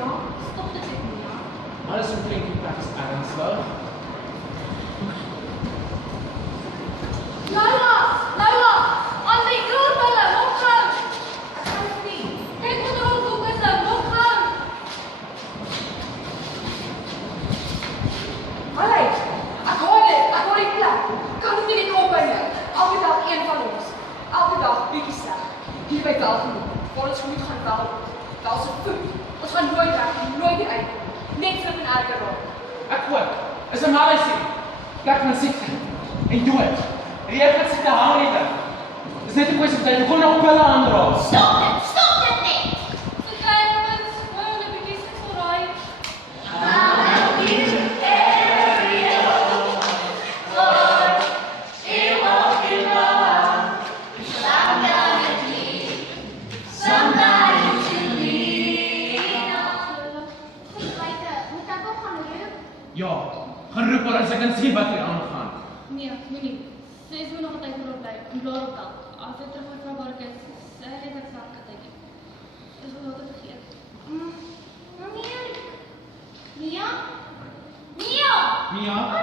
Mia, stop dit net, Mia. Alles omtrent die plek is ernstig. Laila! André, groot hulle, nog gauw! Ek kan dit nie. Kyk wat er al doek is, nog gauw! Allee, ek hoor die plek. Kan dit nie die kop in jou. Elke dag een van ons. Elke dag bietjie sleg. Hier by Belgemoed, waar ons goed gaan wel. Wel so goed. Ons gaan nooit weg, nooit weer uitkom. Net flip en erger raak. Ek ook. Is 'n malaise. Plek van siekte. En dood. Reël sit te hou nie. Dis net 'n kwessie van tyd. Jy kon nog pille aandra. Stop dit net! So kyk ons, nou 'n bietjie seksueel. Ja, gaan roep haar as ek kan sien wat hier aangaan. Nee, moenie. Sy is nog 'n tyd voor op bly. En blaar op tel. As jy terug met vrou Bark is, sy het ek self 'n tydjie. Dis wat ek vergeet. Mia? Mia?